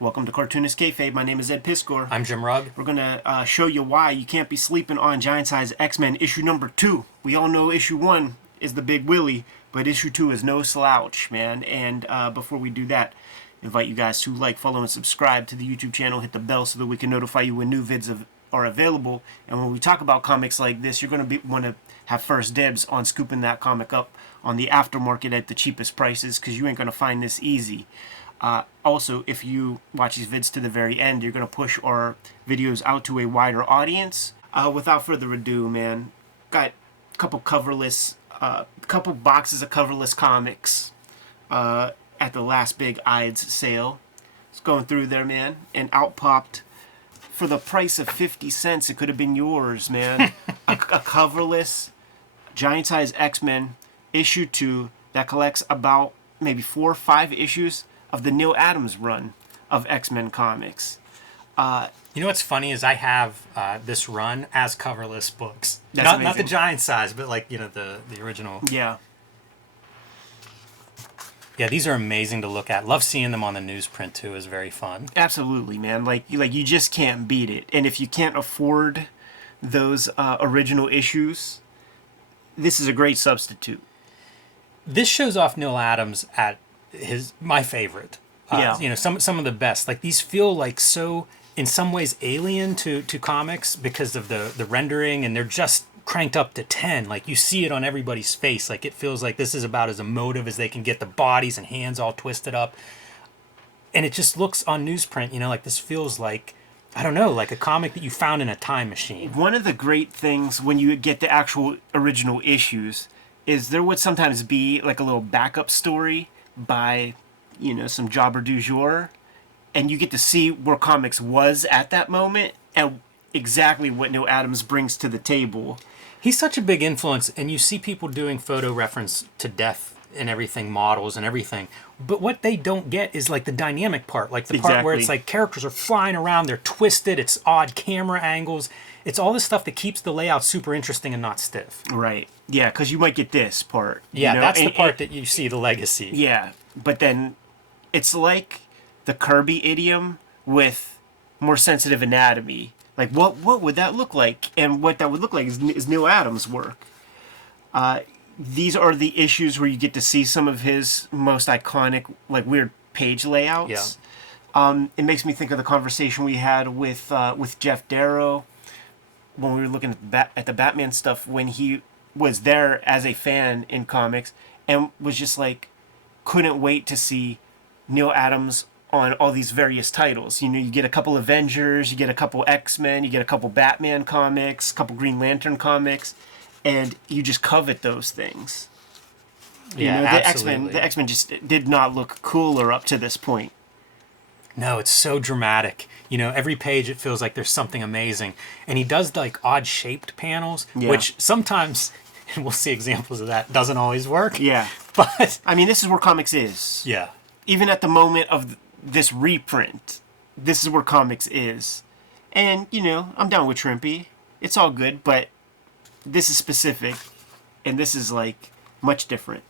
Welcome to Cartoonist Kayfabe. My name is Ed Piscor. I'm Jim Rugg. We're going to show you why you can't be sleeping on Giant Size X-Men issue number 2. We all know issue 1 is the Big Willie, but issue 2 is no slouch, man. And before we do that, invite you guys to like, follow, and subscribe to the YouTube channel. Hit the bell so that we can notify you when new vids are available. And when we talk about comics like this, you're going to want to have first dibs on scooping that comic up on the aftermarket at the cheapest prices, because you ain't going to find this easy. Also, if you watch these vids to the very end, you're going to push our videos out to a wider audience. Without further ado, man, got a couple couple boxes of coverless comics at the last big Ides sale. It's going through there, man, and out popped, for the price of 50 cents, it could have been yours, man, a coverless Giant Size X-Men issue 2 that collects about maybe 4 or 5 issues of the Neil Adams run of X-Men comics. You know what's funny is I have this run as coverless books. That's not the giant size, but like, you know, the original. Yeah. Yeah, these are amazing to look at. Love seeing them on the newsprint too. Is very fun. Absolutely, man. Like you just can't beat it. And if you can't afford those original issues, this is a great substitute. This shows off Neil Adams at my favorite. Yeah. You know, some of the best. Like, these feel like so, in some ways, alien to comics because of the rendering, and they're just cranked up to 10. Like, you see it on everybody's face. Like, it feels like this is about as emotive as they can get, the bodies and hands all twisted up. And it just looks on newsprint, you know, like this feels like, I don't know, like a comic that you found in a time machine. One of the great things when you get the actual original issues is there would sometimes be like a little backup story by, you know, some jobber du jour, and you get to see where comics was at that moment and exactly what Neil Adams brings to the table. He's such a big influence, and you see people doing photo reference to death and everything, models and everything, but what they don't get is like the dynamic part, like the part where it's like characters are flying around, they're twisted, it's odd camera angles, it's all this stuff that keeps the layout super interesting and not stiff. Right. Yeah, because you might get this part. Yeah, you know? That's the part that you see the legacy. Yeah, but then it's like the Kirby idiom with more sensitive anatomy. Like, what would that look like? And what that would look like is Neil Adams' work. These are the issues where you get to see some of his most iconic, like, weird page layouts. Yeah. It makes me think of the conversation we had with Jeff Darrow when we were looking at the Batman stuff, when he was there as a fan in comics and was just like, couldn't wait to see Neil Adams on all these various titles. You know, you get a couple Avengers, you get a couple X-Men, you get a couple Batman comics, a couple Green Lantern comics, and you just covet those things. Yeah, absolutely. The X-Men just did not look cooler up to this point. No, it's so dramatic. You know, every page it feels like there's something amazing. And he does like odd shaped panels, which sometimes, and we'll see examples of that, doesn't always work. Yeah. But I mean, this is where comics is. Yeah. Even at the moment of this reprint, this is where comics is. And, you know, I'm down with Trimpy. It's all good, but this is specific, and this is like much different.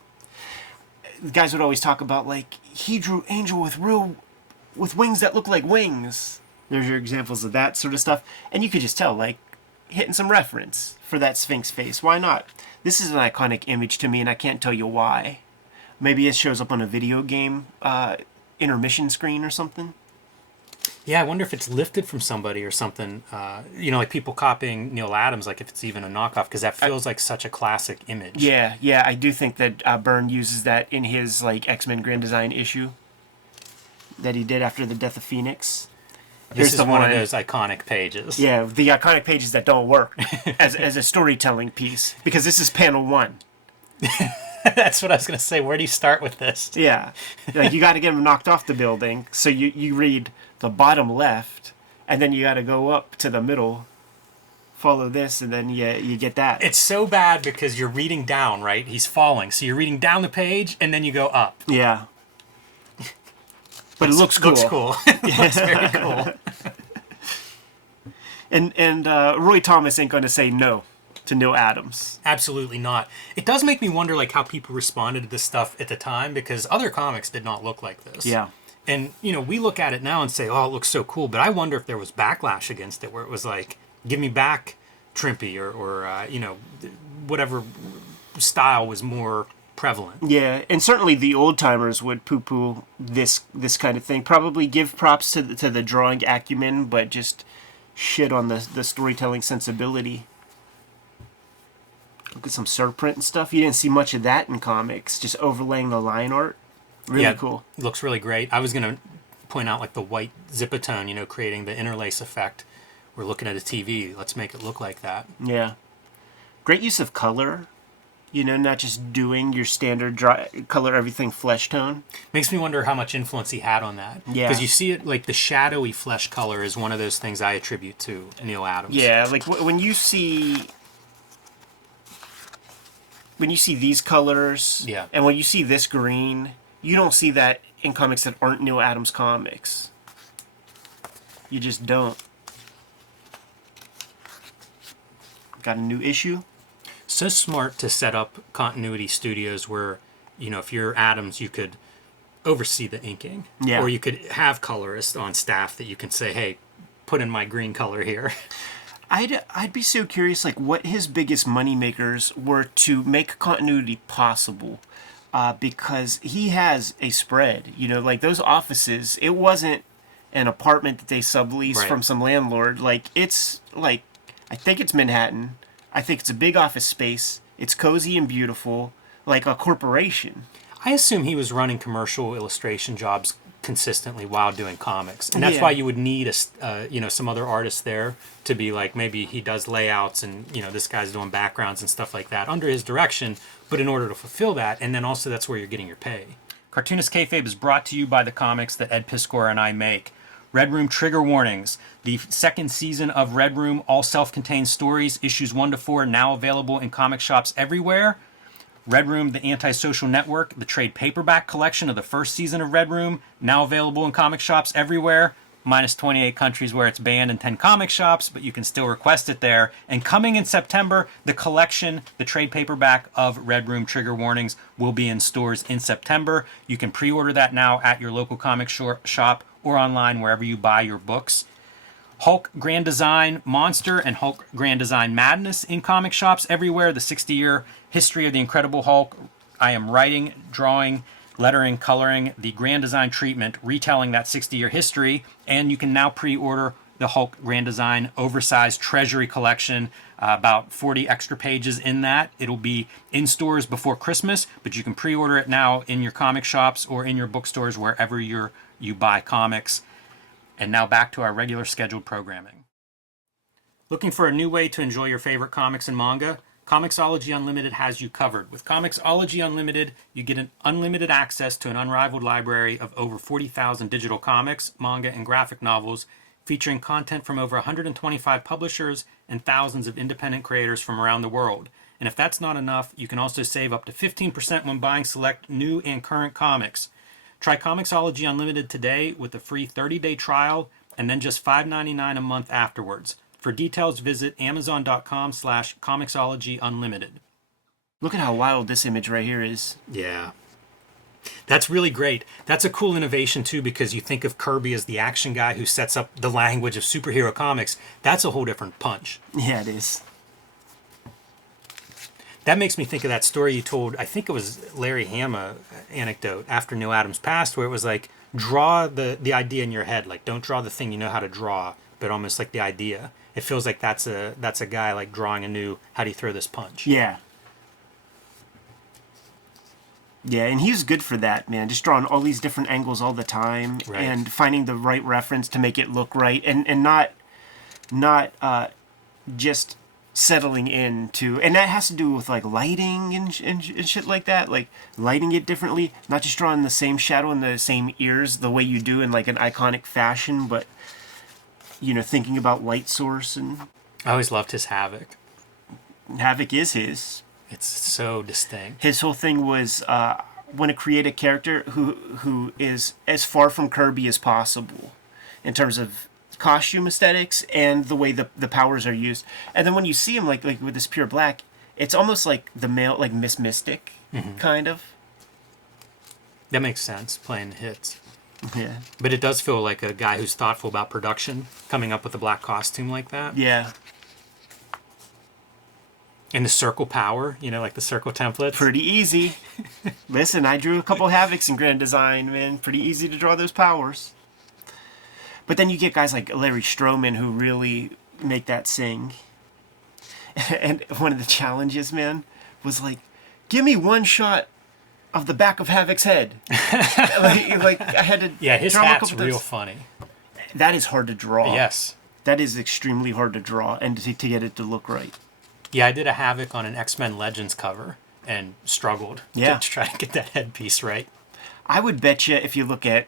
The guys would always talk about, like, he drew Angel with wings that look like wings. There's your examples of that sort of stuff. And you could just tell, like, hitting some reference for that Sphinx face. Why not? This is an iconic image to me, and I can't tell you why. Maybe it shows up on a video game intermission screen or something. Yeah, I wonder if it's lifted from somebody or something. You know, like people copying Neil Adams, like if it's even a knockoff, because that feels like such a classic image. Yeah, I do think that Byrne uses that in his, like, X-Men Grand Design issue that he did after the death of Phoenix. This is one of those iconic pages. Yeah, the iconic pages that don't work as a storytelling piece, because this is panel 1. That's what I was going to say. Where do you start with this? Yeah. Like, you got to get him knocked off the building, so you read the bottom left, and then you got to go up to the middle, follow this, and then you get that. It's so bad because you're reading down, right? He's falling. So you're reading down the page, and then you go up. Yeah. But it looks cool. Looks cool. It looks very cool. And Roy Thomas ain't going to say no to Neil Adams. Absolutely not. It does make me wonder, like, how people responded to this stuff at the time, because other comics did not look like this. Yeah. And, you know, we look at it now and say, oh, it looks so cool. But I wonder if there was backlash against it where it was like, give me back Trimpy or you know, whatever style was more prevalent. Yeah, and certainly the old timers would poo-poo this kind of thing. Probably give props to the drawing acumen, but just shit on the storytelling sensibility. Look at some surprint and stuff. You didn't see much of that in comics. Just overlaying the line art. Really cool. Looks really great. I was gonna point out like the white zipatone, you know, creating the interlace effect. We're looking at a TV. Let's make it look like that. Yeah. Great use of color. You know, not just doing your standard color everything flesh tone. Makes me wonder how much influence he had on that. Yeah. Because you see it, like the shadowy flesh color is one of those things I attribute to Neil Adams. Yeah, like when you see these colors, Yeah. and when you see this green, you don't see that in comics that aren't Neil Adams comics. You just don't. Got a new issue? So smart to set up continuity studios where, you know, if you're Adams, you could oversee the inking. Yeah. Or you could have colorists on staff that you can say, hey, put in my green color here. I'd be so curious, like, what his biggest moneymakers were to make continuity possible. Because he has a spread. You know, like, those offices, it wasn't an apartment that they subleased Right. from some landlord. Like, it's, like, I think it's Manhattan. I think it's a big office space. It's cozy and beautiful, like a corporation. I assume he was running commercial illustration jobs consistently while doing comics, and that's Yeah. why you would need you know, some other artists there to be like, maybe he does layouts and, you know, this guy's doing backgrounds and stuff like that under his direction. But in order to fulfill that, and then also that's where you're getting your pay. Cartoonist Kayfabe is brought to you by the comics that Ed Piskor and I make. Red Room Trigger Warnings. The second season of Red Room, all self-contained stories, issues 1 to 4, now available in comic shops everywhere. Red Room, the Antisocial Network, the trade paperback collection of the first season of Red Room, now available in comic shops everywhere, minus 28 countries where it's banned and 10 comic shops, but you can still request it there. And coming in September, the collection, the trade paperback of Red Room Trigger Warnings will be in stores in September. You can pre-order that now at your local comic shop or online wherever you buy your books. Hulk Grand Design Monster and Hulk Grand Design Madness in comic shops everywhere. The 60-year history of the Incredible Hulk. I am writing, drawing, lettering, coloring the Grand Design treatment, retelling that 60-year history. And you can now pre-order the Hulk Grand Design Oversized Treasury Collection. About 40 extra pages in that. It'll be in stores before Christmas, but you can pre-order it now in your comic shops or in your bookstores wherever you buy comics. And now back to our regular scheduled programming. Looking for a new way to enjoy your favorite comics and manga? Comixology Unlimited has you covered. With Comixology Unlimited, you get an unlimited access to an unrivaled library of over 40,000 digital comics, manga, and graphic novels, featuring content from over 125 publishers and thousands of independent creators from around the world. And if that's not enough, you can also save up to 15% when buying select new and current comics. Try Comixology Unlimited today with a free 30-day trial and then just $5.99 a month afterwards. For details, visit amazon.com/Comixologyunlimited. Look at how wild this image right here is. Yeah. That's really great. That's a cool innovation too, because you think of Kirby as the action guy who sets up the language of superhero comics. That's a whole different punch. Yeah, it is. That makes me think of that story you told, I think it was Larry Hama anecdote after Neil Adams passed, where it was like, draw the idea in your head. Like, don't draw the thing you know how to draw, but almost like the idea. It feels like that's a guy like drawing a new, how do you throw this punch? Yeah. Yeah, and he was good for that, man. Just drawing all these different angles all the time, Right. and finding the right reference to make it look right, and not just settling into. And that has to do with like lighting and shit like that, like lighting it differently, not just drawing the same shadow and the same ears the way you do in like an iconic fashion, but you know, thinking about light source. And I always loved his Havoc. Havoc is his. It's so distinct. His whole thing was want to create a character who is as far from Kirby as possible in terms of costume aesthetics and the way the powers are used. And then when you see him like with this pure black, it's almost like the male, like Miss Mystic, kind of. That makes sense, playing the hits. Yeah. But it does feel like a guy who's thoughtful about production, coming up with a black costume like that. Yeah. And the circle power, like the circle templates. Pretty easy. Listen, I drew a couple Havocs in Grand Design, man. Pretty easy to draw those powers. But then you get guys like Larry Stroman who really make that sing. And one of the challenges, man, was like, give me one shot of the back of Havoc's head. like I had to. Yeah, his draw him a hat's couple real times. funny. That is hard to draw. Yes. That is extremely hard to draw and to get it to look right. Yeah, I did a Havoc on an X-Men Legends cover and struggled to try to get that headpiece right. I would bet you if you look at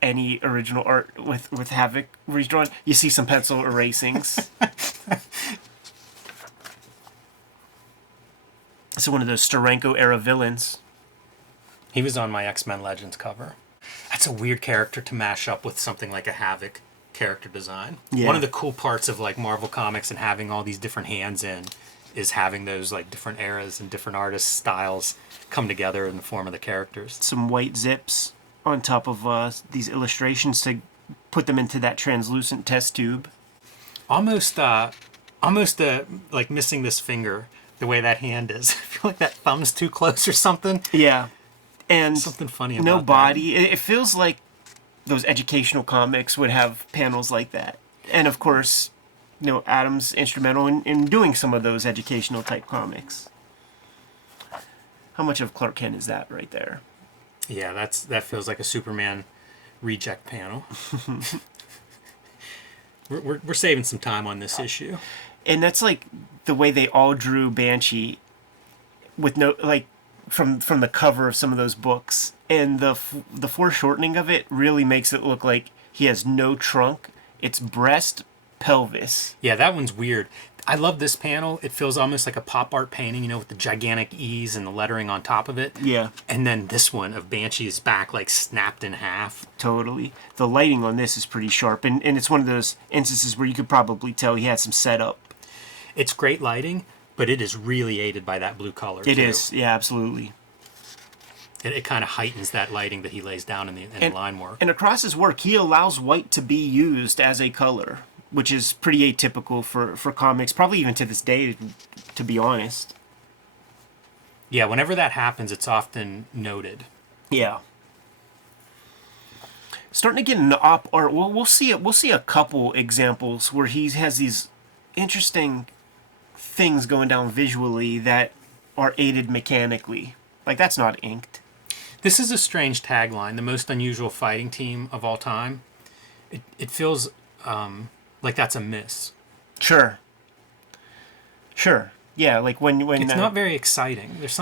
any original art with Havoc where he's drawn, you see some pencil erasings. So one of those Steranko era villains. He was on my X-Men Legends cover. That's a weird character to mash up with something like a Havoc character design. Yeah. One of the cool parts of like Marvel Comics and having all these different hands in is having those like different eras and different artist styles come together in the form of the characters. Some white zips on top of these illustrations to put them into that translucent test tube. Almost like missing this finger, the way that hand is. I feel like that thumb's too close or something. Yeah. And Something funny about no that. body. It feels like those educational comics would have panels like that. And of course, Adam's instrumental in doing some of those educational type comics. How much of Clark Kent is that right there? Yeah, that feels like a Superman reject panel. we're saving some time on this issue. And that's like the way they all drew Banshee with no, like, from the cover of some of those books. And the foreshortening of it really makes it look like he has no trunk. It's breast, pelvis. Yeah, that one's weird. I love this panel. It feels almost like a pop art painting, with the gigantic E's and the lettering on top of it. Yeah. And then this one of Banshee's back, like, snapped in half. Totally. The lighting on this is pretty sharp. And it's one of those instances where you could probably tell he had some setup. It's great lighting, but it is really aided by that blue color, It too. is. Yeah, absolutely. It kind of heightens that lighting that he lays down in the line work. And across his work, he allows white to be used as a color, which is pretty atypical for comics, probably even to this day, to be honest. Yeah, whenever that happens, it's often noted. Yeah. Starting to get into op art. Well, we'll see a couple examples where he has these interesting things going down visually that are aided mechanically. Like, that's not inked. This is a strange tagline, the most unusual fighting team of all time. It feels like that's a miss. Sure. Yeah, like when It's not very exciting. There's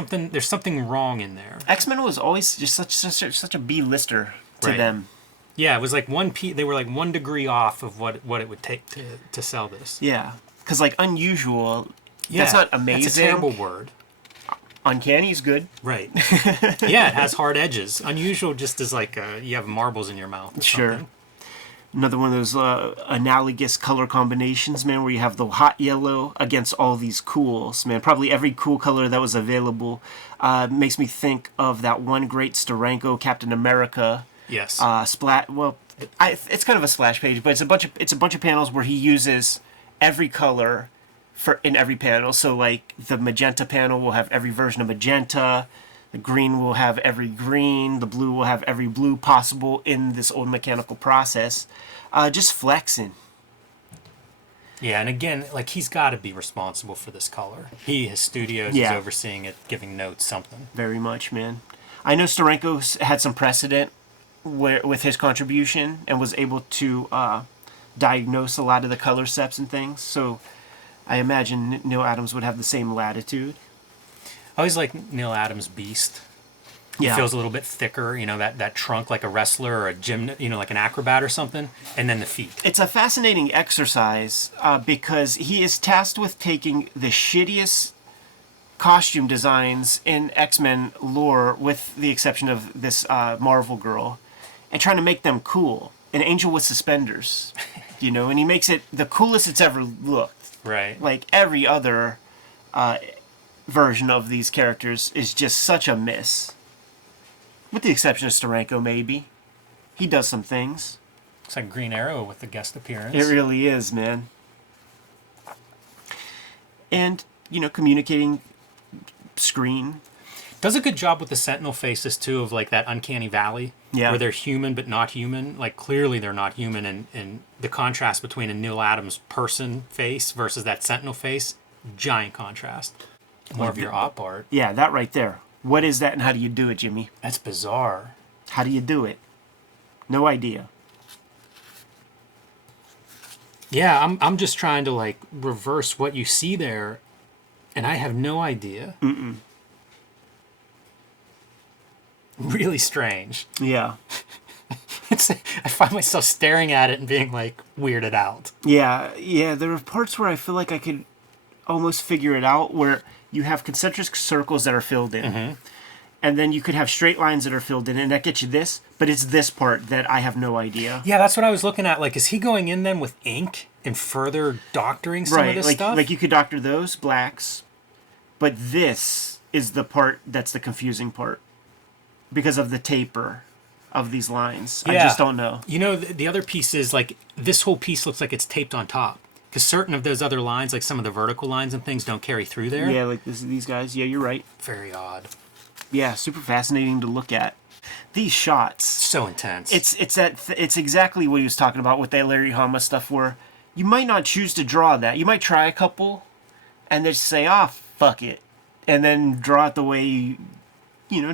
something wrong in there. X-Men was always just such a B-lister to Right. them. Yeah, it was like they were like 1 degree off of what it would take to sell this. Yeah, because like unusual, Yeah, that's not amazing. That's a terrible word. Uncanny is good. Right. Yeah, it has hard edges. Unusual just is like you have marbles in your mouth. Or Sure. something. Another one of those analogous color combinations, man, where you have the hot yellow against all these cools, man. Probably every cool color that was available. Makes me think of that one great Steranko Captain America. Yes. It's kind of a splash page, but it's a bunch of panels where he uses every color in every panel. So like the magenta panel will have every version of magenta. The green will have every green. The blue will have every blue possible in this old mechanical process. Just flexing. Yeah, and again, like he's got to be responsible for this color. His studios is overseeing it, giving notes, something. Very much, man. I know Steranko had some precedent with his contribution and was able to diagnose a lot of the color steps and things. So I imagine Neil Adams would have the same latitude. I always like Neil Adams' Beast. He feels a little bit thicker, that trunk like a wrestler or a gym, like an acrobat or something, and then the feet. It's a fascinating exercise because he is tasked with taking the shittiest costume designs in X-Men lore, with the exception of this Marvel girl, and trying to make them cool. An angel with suspenders, and he makes it the coolest it's ever looked. Right. Like every other version of these characters is just such a miss. With the exception of Steranko, maybe. He does some things. Looks like Green Arrow with the guest appearance. It really is, man. And, communicating screen. Does a good job with the Sentinel faces, too, of, like, that uncanny valley. Yeah. Where they're human but not human. Like, clearly they're not human. And the contrast between a Neil Adams person face versus that Sentinel face, giant contrast. More of your op art. Yeah, that right there. What is that and how do you do it, Jimmy? That's bizarre. How do you do it? No idea. Yeah, I'm just trying to, like, reverse what you see there, and I have no idea. Really strange. Yeah. I find myself staring at it and being, like, weirded out. Yeah, there are parts where I feel like I could almost figure it out, where you have concentric circles that are filled in. And then you could have straight lines that are filled in, and that gets you this, but it's this part that I have no idea. Yeah, that's what I was looking at. Like, is he going in then with ink and further doctoring some of this stuff? Like you could doctor those blacks, but this is the part that's the confusing part because of the taper of these lines. Yeah. I just don't know. The other piece is, like, this whole piece looks like it's taped on top. Because certain of those other lines, like some of the vertical lines and things, don't carry through there. Yeah, like these guys. Yeah, you're right. Very odd. Yeah, super fascinating to look at. These shots. So intense. It's exactly what he was talking about with that Larry Hama stuff, where you might not choose to draw that. You might try a couple, and then say, fuck it. And then draw it the way,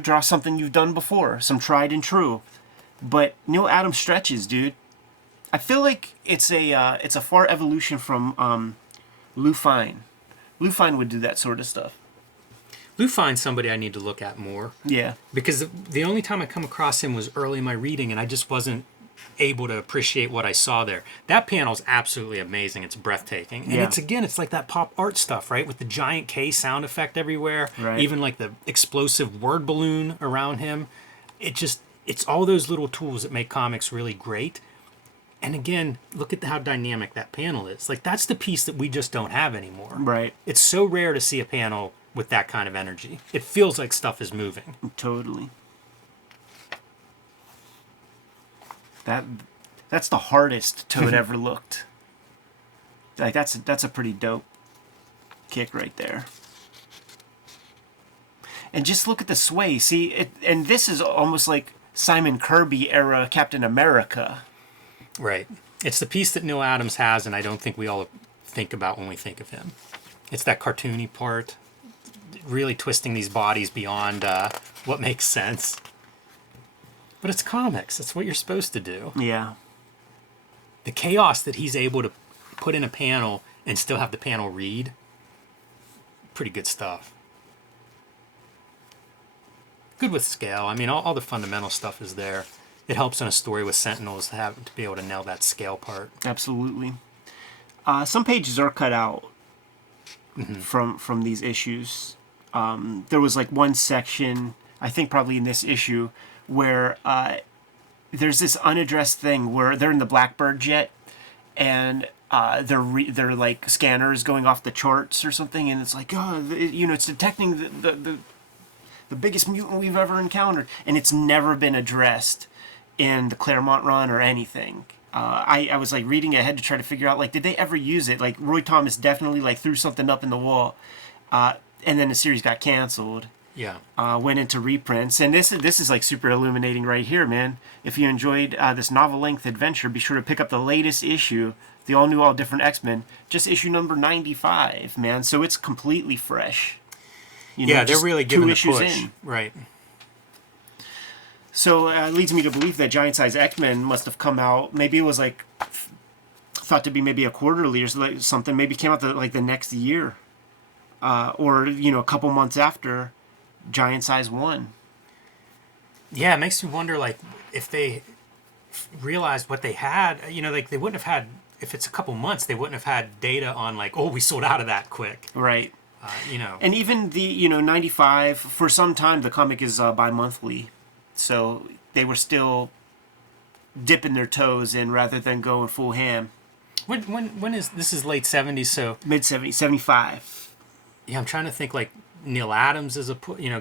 draw something you've done before. Some tried and true. But Neil Adams stretches, dude. I feel like it's a far evolution from Lou Fine. Lou Fine would do that sort of stuff. Lou Fine's somebody I need to look at more. Yeah. Because the only time I come across him was early in my reading, and I just wasn't able to appreciate what I saw there. That panel's absolutely amazing. It's breathtaking. And it's like that pop art stuff, right? With the giant K sound effect everywhere. Right. Even like the explosive word balloon around him. It's all those little tools that make comics really great. And again, look at how dynamic that panel is. Like, that's the piece that we just don't have anymore. Right. It's so rare to see a panel with that kind of energy. It feels like stuff is moving. Totally. That's the hardest Toad ever looked. Like, that's a pretty dope kick right there. And just look at the sway. See, and this is almost like Simon Kirby era Captain America. Right. It's the piece that Neil Adams has, and I don't think we all think about when we think of him. It's that cartoony part, really twisting these bodies beyond what makes sense. But it's comics. That's what you're supposed to do. Yeah. The chaos that he's able to put in a panel and still have the panel read, pretty good stuff. Good with scale. I mean, all the fundamental stuff is there. It helps in a story with Sentinels to be able to nail that scale part. Absolutely. Some pages are cut out from these issues. There was like one section, I think probably in this issue, where there's this unaddressed thing where they're in the Blackbird jet and they're like scanners going off the charts or something, and it's like, it's detecting the biggest mutant we've ever encountered, and it's never been addressed in the Claremont run or anything. I was like reading ahead to try to figure out, like, did they ever use it? Like, Roy Thomas definitely like threw something up in the wall, and then the series got canceled. Yeah. Went into reprints, and this is like super illuminating right here, man. If you enjoyed this novel-length adventure, be sure to pick up the latest issue, the all-new, all-different X-Men, just issue number 95, man. So it's completely fresh. They're really giving the issues push. In. Right. So it leads me to believe that Giant Size X-Men must have come out, maybe it was like thought to be maybe a quarterly or something, maybe came out the next year, or a couple months after Giant Size 1. Yeah, it makes me wonder, like, if they realized what they had, like, they wouldn't have had, if it's a couple months, they wouldn't have had data on, like, we sold out of that quick. Right. And even the 95, for some time the comic is bi-monthly, so they were still dipping their toes in rather than going full ham. When is this? Is late 70s, so mid 70s, 75. Yeah, I'm trying to think, like, Neil Adams is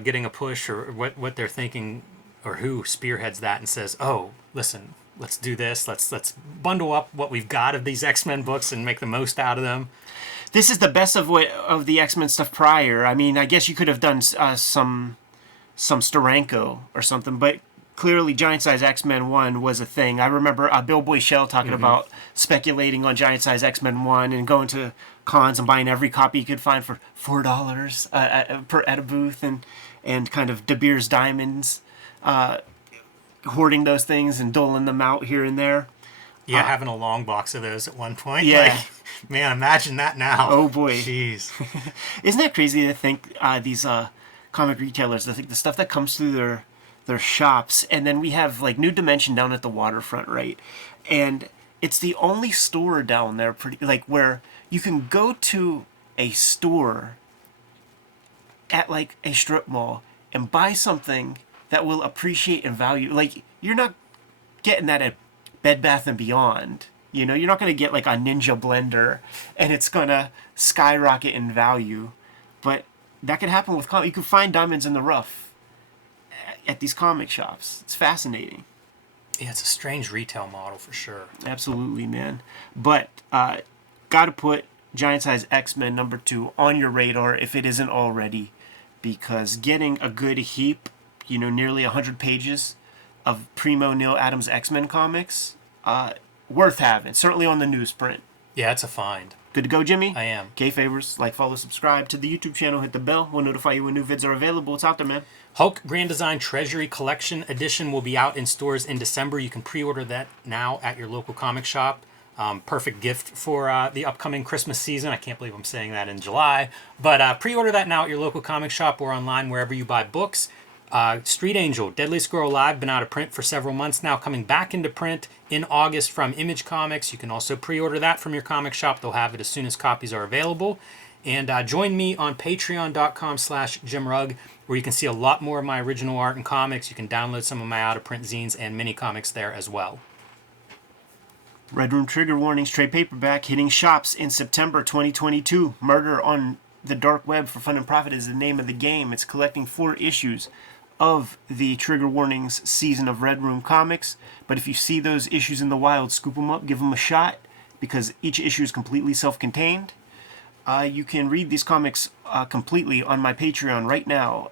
getting a push, or what they're thinking, or who spearheads that and says, oh, listen, let's do this. Let's bundle up what we've got of these X-Men books and make the most out of them. This is the best of the X-Men stuff prior. I mean, I guess you could have done some Steranko or something, but clearly Giant Size X-Men 1 was a thing. I remember Bill Boychelle talking about speculating on Giant Size X-Men 1 and going to cons and buying every copy you could find for $4 at a booth, and kind of De Beers diamonds, hoarding those things and doling them out here and there. Yeah, having a long box of those at one point. Yeah. Like, man, imagine that now. Oh, boy. Jeez. Isn't that crazy to think these comic retailers, the stuff that comes through their shops, and then we have like New Dimension down at the waterfront, right? And it's the only store down there where you can go to a store at like a strip mall and buy something that will appreciate in value. Like, you're not getting that at Bed Bath & Beyond. You know, you're not going to get like a Ninja blender and it's going to skyrocket in value. But that could happen with comics. You can find diamonds in the rough at these comic shops. It's fascinating. Yeah, it's a strange retail model for sure. Absolutely, man. But got to put Giant Size X-Men #2 on your radar if it isn't already, because getting a good heap, nearly 100 pages of primo Neil Adams X-Men comics, worth having. Certainly on the newsprint. Yeah, it's a find. Good to go, Jimmy? I am. Kayfabers, like, follow, subscribe to the YouTube channel, hit the bell. We'll notify you when new vids are available. It's out there, man. Hulk Grand Design Treasury Collection Edition will be out in stores in December. You can pre-order that now at your local comic shop. Perfect gift for the upcoming Christmas season. I can't believe I'm saying that in July. But pre-order that now at your local comic shop or online wherever you buy books. Street Angel, Deadliest Girl Alive, been out of print for several months now, coming back into print in August from Image Comics. You can also pre-order that from your comic shop. They'll have it as soon as copies are available. And join me on patreon.com/JimRugg, where you can see a lot more of my original art and comics. You can download some of my out-of-print zines and mini comics there as well. Red Room Trigger Warnings trade paperback hitting shops in September 2022. Murder on the Dark Web for Fun and Profit is the name of the game. It's collecting 4 issues of the Trigger Warnings season of Red Room Comics. But if you see those issues in the wild, scoop them up, give them a shot, because each issue is completely self-contained. You can read these comics completely on my Patreon right now.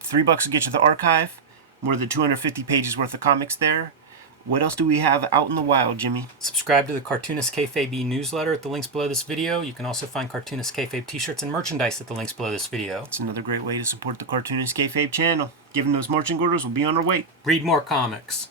$3 will get you the archive, more than 250 pages worth of comics there. What else do we have out in the wild, Jimmy? Subscribe to the Cartoonist Kayfabe newsletter at the links below this video. You can also find Cartoonist Kayfabe t-shirts and merchandise at the links below this video. It's another great way to support the Cartoonist Kayfabe channel. Given those marching orders, we'll be on our way. Read more comics.